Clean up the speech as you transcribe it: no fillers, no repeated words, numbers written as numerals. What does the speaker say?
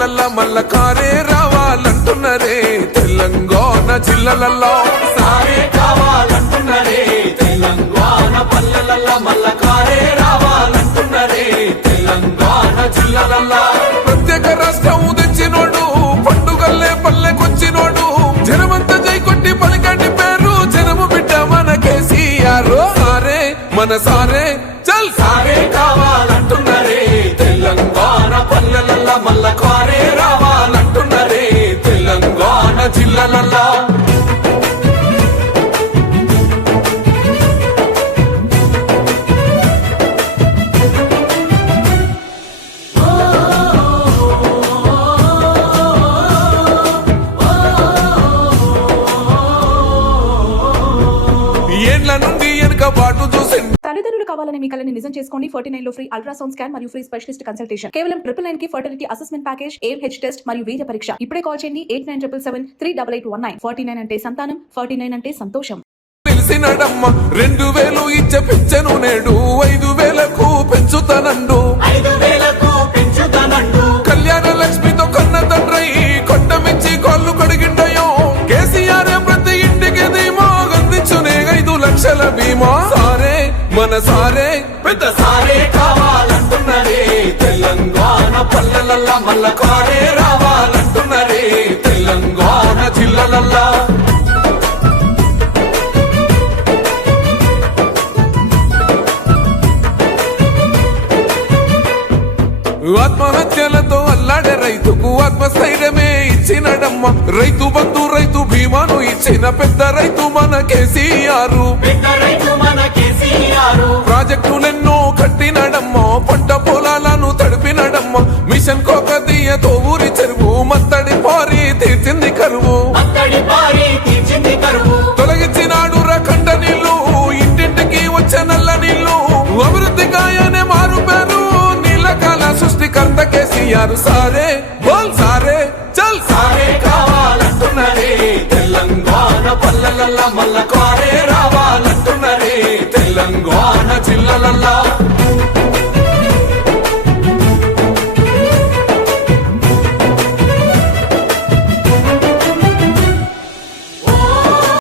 పల్లెల్ల మల్ల కారే రావాలంటున్నరే తెలంగాణ జిల్లలలో సారే కావాలంటున్నరే తెలంగాణ పల్లెల మల్ల కారే రావాలంటున్నరే తెలంగాణ జిల్లలలో ప్రత్యేక రాష్ట్రం తెచ్చినోడు పండుగల్లే పల్లెకొచ్చినోడు జనమంతా జై కొట్టి పలికండి పేరు జనము బిడ్డ మన కేసీఆర్ సారే మన సారే చల్ సారే కావాలంటున్నరే తెలంగాణ పల్లెల మల్ల కారే రావాలంటున్నరే తెలంగాణ జిల్లలలో ఏండ్ల నుండి వెనుకబాటు చూసి తల్లిదండ్రులు కావాలని మీ కలని నిజం చేసుకోండి 49 లో ఫ్రీ అల్ట్రాసౌండ్ స్కాన్ మరియు ఫ్రీ స్పెషలిస్ట్ కన్సల్టేషన్ కేవలం 999 కి fertility assessment package AMH test మరియు వీర్య పరీక్ష ఇప్పుడే కాల్ చేయండి 8977738819 49 అంటే సంతానం 49 అంటే సంతోషం తెలిసినడమ్మ 2000 ఇచ్చే పింఛను నేడు 5000కు పెంచుతానండు 5,000కు పెంచుతానండు కళ్యాణ లక్ష్మితో కన్న తండ్రై కొట్టమిచ్చి కాళ్ళు కడిగిండయో కేసీఆర్ ప్రతి ఇంటికి ధీమా అందించునే 5 లక్షల బీమా సారే మన సారే పెద్ద సారే కావాలంటున్నరే తెలంగాణ పల్లెల మల్ల కారే రావాలంటున్నరే తెలంగాణ జిల్లలలో ఆత్మహత్యలతో అల్లాడే రైతుకు ఆత్మస్థైర్యమే ఇచ్చినడమ్మ రైతు బంధు రైతు బీమాను ఇచ్చిన పెద్ద రైతు మన కేసీఆర్ ప్రాజెక్టులెన్నో కట్టినడమ్మ పంట పొలాలను తడిపినడమ్మ మిషన్ కోకదీయతో ఊరి చెరువు మత్తడి పారి తీర్చింది కరువు తొలగించినాడు రకండ నీళ్లు ఇంటింటికి వచ్చే నల్ల నీళ్లు అభివృద్ధి గాయనే మారు పేరు నీలకాల సృష్టికర్త కేసీఆర్ సారే బోల్ సారే చల్ సారే కావాలంటున్నరే తెలంగాణ పల్లెల మల్ల కారే రావాలంటున్నరే తెలంగాణ జిల్లలలో